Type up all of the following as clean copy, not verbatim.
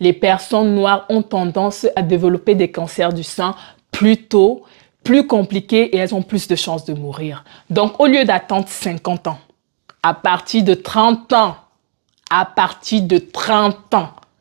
les personnes noires ont tendance à développer des cancers du sein plus tôt, plus compliqués et elles ont plus de chances de mourir. Donc, au lieu d'attendre 50 ans, à partir de 30 ans,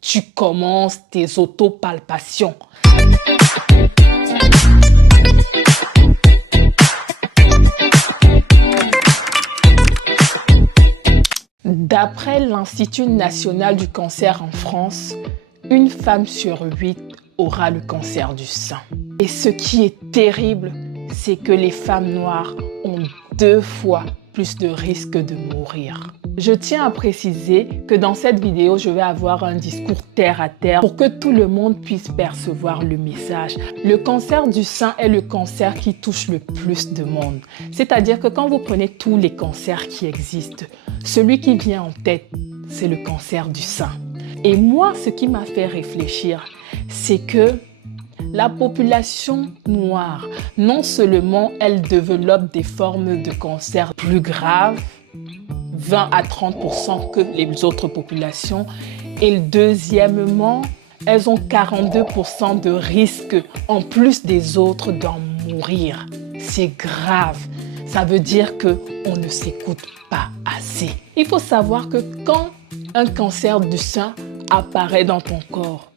tu commences tes autopalpations. D'après l'Institut national du cancer en France, une femme sur 8 aura le cancer du sein. Et ce qui est terrible, c'est que les femmes noires ont 2 fois plus de risques de mourir. Je tiens à préciser que dans cette vidéo, je vais avoir un discours terre à terre pour que tout le monde puisse percevoir le message. Le cancer du sein est le cancer qui touche le plus de monde. C'est-à-dire que quand vous prenez tous les cancers qui existent, celui qui vient en tête, c'est le cancer du sein. Et moi, ce qui m'a fait réfléchir, c'est que la population noire, non seulement elle développe des formes de cancer plus graves, 20 à 30% que les autres populations, et deuxièmement, elles ont 42% de risque en plus des autres d'en mourir. C'est grave. Ça veut dire qu'on ne s'écoute pas assez. Il faut savoir que quand un cancer du sein apparaît dans ton corps,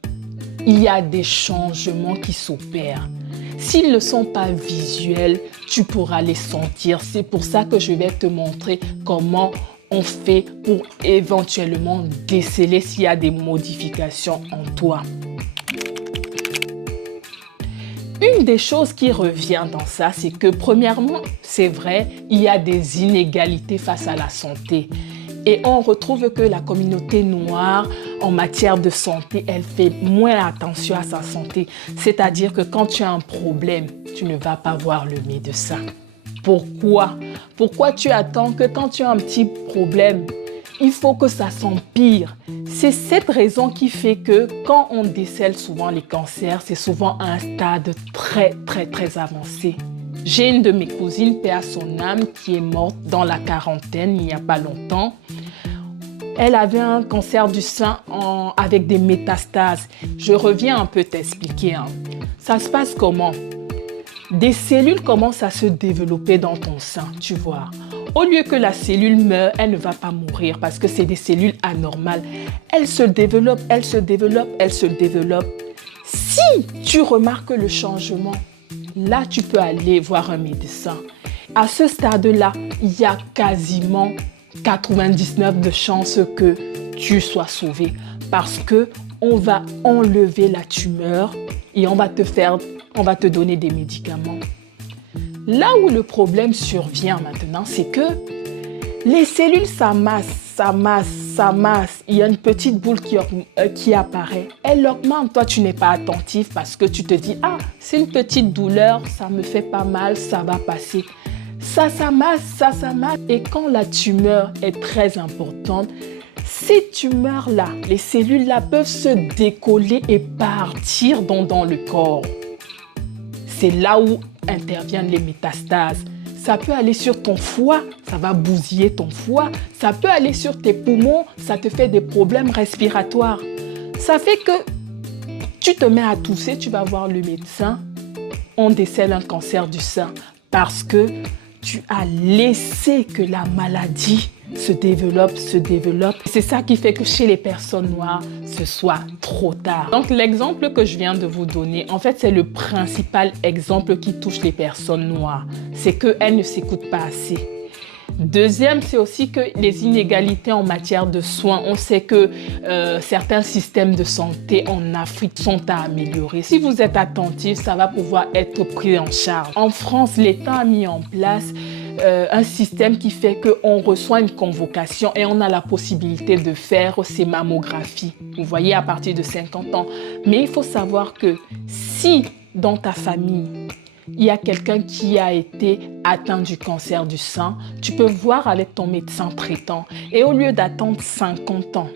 il y a des changements qui s'opèrent. S'ils ne sont pas visuels, tu pourras les sentir. C'est pour ça que je vais te montrer comment on fait pour éventuellement déceler s'il y a des modifications en toi. Une des choses qui revient dans ça, c'est que premièrement, c'est vrai, il y a des inégalités face à la santé. Et on retrouve que la communauté noire, en matière de santé, elle fait moins attention à sa santé. C'est-à-dire que quand tu as un problème, tu ne vas pas voir le médecin. Pourquoi? Pourquoi tu attends que quand tu as un petit problème, il faut que ça s'empire? C'est cette raison qui fait que quand on décèle souvent les cancers, c'est souvent à un stade très avancé. J'ai une de mes cousines, paix à son âme, qui est morte dans la quarantaine, il n'y a pas longtemps. Elle avait un cancer du sein avec des métastases. Je reviens un peu t'expliquer. Ça se passe comment? Des cellules commencent à se développer dans ton sein, tu vois. Au lieu que la cellule meure, elle ne va pas mourir parce que c'est des cellules anormales. Elle se développe, elle se développe, elle se développe. Si tu remarques le changement, là, tu peux aller voir un médecin. À ce stade-là, il y a quasiment 99% de chances que tu sois sauvé parce que on va enlever la tumeur et on va te donner des médicaments. Là où le problème survient maintenant, c'est que les cellules s'amassent. Il y a une petite boule qui apparaît. Elle augmente. Toi, tu n'es pas attentif parce que tu te dis « Ah, c'est une petite douleur, ça me fait pas mal, ça va passer. » Ça s'amasse. Et quand la tumeur est très importante, ces tumeurs-là, les cellules-là peuvent se décoller et partir dans le corps. C'est là où interviennent les métastases. Ça peut aller sur ton foie, ça va bousiller ton foie. Ça peut aller sur tes poumons, ça te fait des problèmes respiratoires. Ça fait que tu te mets à tousser, tu vas voir le médecin. On décèle un cancer du sein parce que tu as laissé que la maladie se développe. C'est ça qui fait que chez les personnes noires, ce soit trop tard. Donc l'exemple que je viens de vous donner, en fait, c'est le principal exemple qui touche les personnes noires. C'est qu'elles ne s'écoutent pas assez. Deuxième, c'est aussi que les inégalités en matière de soins. On sait que certains systèmes de santé en Afrique sont à améliorer. Si vous êtes attentif, ça va pouvoir être pris en charge. En France, l'État a mis en place un système qui fait qu'on reçoit une convocation et on a la possibilité de faire ces mammographies. Vous voyez, à partir de 50 ans. Mais il faut savoir que si dans ta famille, il y a quelqu'un qui a été atteint du cancer du sein, tu peux voir avec ton médecin traitant. Et au lieu d'attendre 50 ans,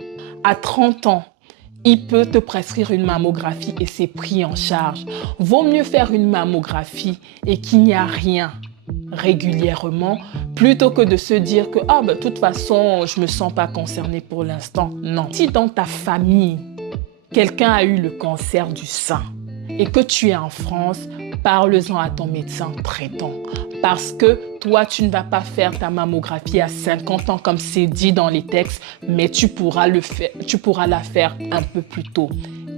à 30 ans, il peut te prescrire une mammographie et c'est pris en charge. Vaut mieux faire une mammographie et qu'il n'y a rien régulièrement plutôt que de se dire que de toute façon, je ne me sens pas concernée pour l'instant. Non. Si dans ta famille, quelqu'un a eu le cancer du sein et que tu es en France, parle-en à ton médecin traitant. Parce que toi, tu ne vas pas faire ta mammographie à 50 ans comme c'est dit dans les textes, mais tu pourras la faire un peu plus tôt.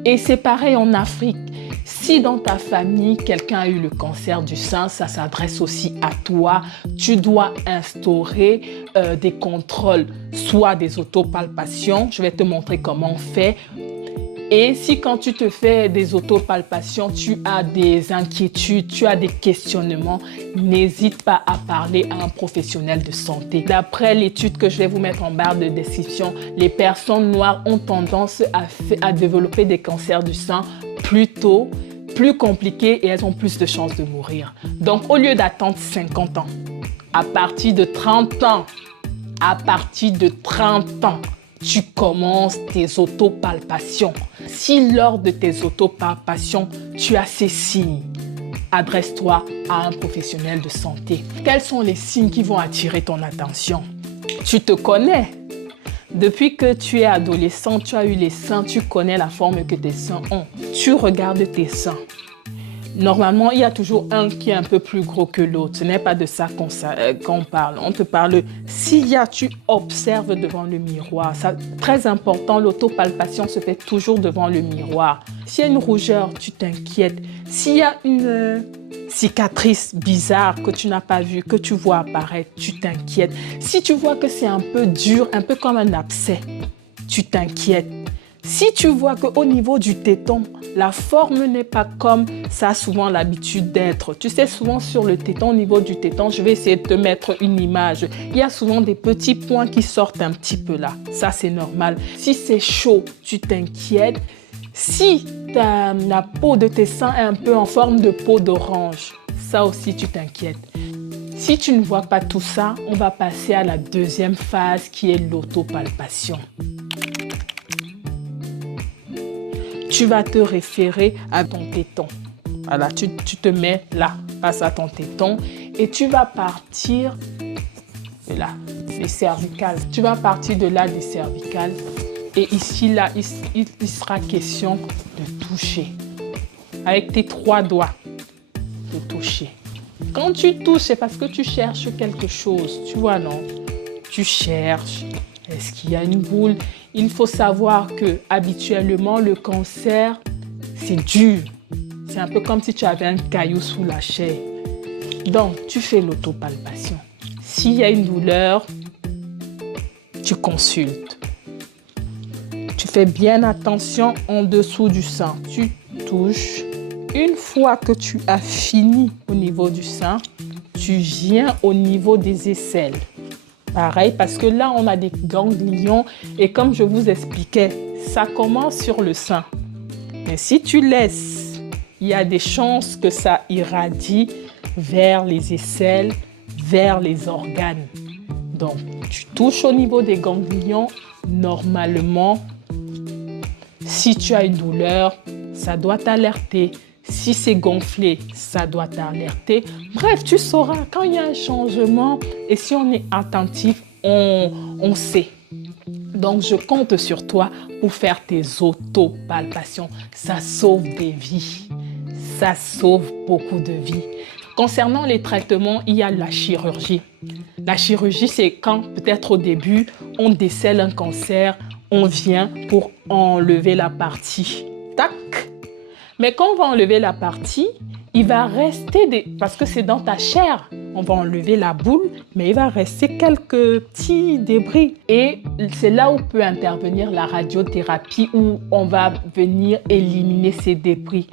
Et c'est pareil en Afrique. Si dans ta famille, quelqu'un a eu le cancer du sein, ça s'adresse aussi à toi. Tu dois instaurer des contrôles, soit des autopalpations. Je vais te montrer comment on fait. Et si quand tu te fais des autopalpations, tu as des inquiétudes, tu as des questionnements, n'hésite pas à parler à un professionnel de santé. D'après l'étude que je vais vous mettre en barre de description, les personnes noires ont tendance à développer des cancers du sein plus tôt, plus compliqués et elles ont plus de chances de mourir. Donc au lieu d'attendre 50 ans, à partir de 30 ans, tu commences tes autopalpations. Si lors de tes autopalpations, tu as ces signes, adresse-toi à un professionnel de santé. Quels sont les signes qui vont attirer ton attention? Tu te connais. Depuis que tu es adolescent, tu as eu les seins, tu connais la forme que tes seins ont. Tu regardes tes seins. Normalement, il y a toujours un qui est un peu plus gros que l'autre. Ce n'est pas de ça qu'on parle. On te parle, tu observes devant le miroir. C'est très important, l'autopalpation se fait toujours devant le miroir. S'il y a une rougeur, tu t'inquiètes. S'il y a une cicatrice bizarre que tu n'as pas vue, que tu vois apparaître, tu t'inquiètes. Si tu vois que c'est un peu dur, un peu comme un abcès, tu t'inquiètes. Si tu vois qu'au niveau du téton, la forme n'est pas comme ça a souvent l'habitude d'être. Tu sais, souvent sur le téton, au niveau du téton, je vais essayer de te mettre une image. Il y a souvent des petits points qui sortent un petit peu là. Ça, c'est normal. Si c'est chaud, tu t'inquiètes. Si la peau de tes seins est un peu en forme de peau d'orange, ça aussi, tu t'inquiètes. Si tu ne vois pas tout ça, on va passer à la deuxième phase qui est l'autopalpation. Tu vas te référer à ton téton. Voilà, tu te mets là, face à ton téton et tu vas partir de là, des cervicales. Tu vas partir de là, des cervicales et ici, là, il sera question de toucher. Avec tes 3 doigts, de toucher. Quand tu touches, c'est parce que tu cherches quelque chose. Tu vois, non? Tu cherches. Est-ce qu'il y a une boule? Il faut savoir que habituellement, le cancer, c'est dur. C'est un peu comme si tu avais un caillou sous la chair. Donc, tu fais l'autopalpation. S'il y a une douleur, tu consultes. Tu fais bien attention en dessous du sein. Tu touches. Une fois que tu as fini au niveau du sein, tu viens au niveau des aisselles. Pareil, parce que là, on a des ganglions et comme je vous expliquais, ça commence sur le sein. Mais si tu laisses, il y a des chances que ça irradie vers les aisselles, vers les organes. Donc, tu touches au niveau des ganglions, normalement, si tu as une douleur, ça doit t'alerter. Si c'est gonflé, ça doit t'alerter. Bref, tu sauras quand il y a un changement et si on est attentif, on sait. Donc, je compte sur toi pour faire tes autopalpations. Ça sauve des vies. Ça sauve beaucoup de vies. Concernant les traitements, il y a la chirurgie. La chirurgie, c'est quand peut-être au début, on décèle un cancer, on vient pour enlever la partie. Tac! Mais quand on va enlever la partie, il va rester parce que c'est dans ta chair. On va enlever la boule, mais il va rester quelques petits débris. Et c'est là où peut intervenir la radiothérapie où on va venir éliminer ces débris.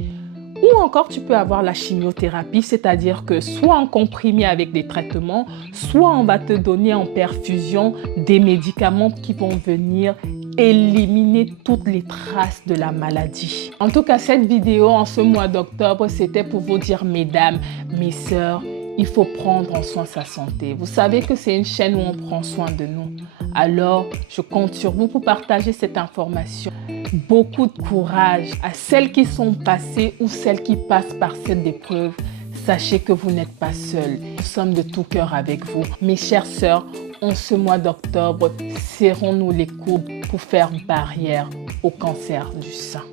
Ou encore, tu peux avoir la chimiothérapie, c'est-à-dire que soit en comprimé avec des traitements, soit on va te donner en perfusion des médicaments qui vont venir éliminer toutes les traces de la maladie. En tout cas, cette vidéo en ce mois d'octobre, c'était pour vous dire, mesdames, mes sœurs, il faut prendre en soin sa santé. Vous savez que c'est une chaîne où on prend soin de nous. Alors, je compte sur vous pour partager cette information. Beaucoup de courage à celles qui sont passées ou celles qui passent par cette épreuve. Sachez que vous n'êtes pas seuls. Nous sommes de tout cœur avec vous. Mes chères sœurs, en ce mois d'octobre, serrons-nous les coudes pour faire barrière au cancer du sein.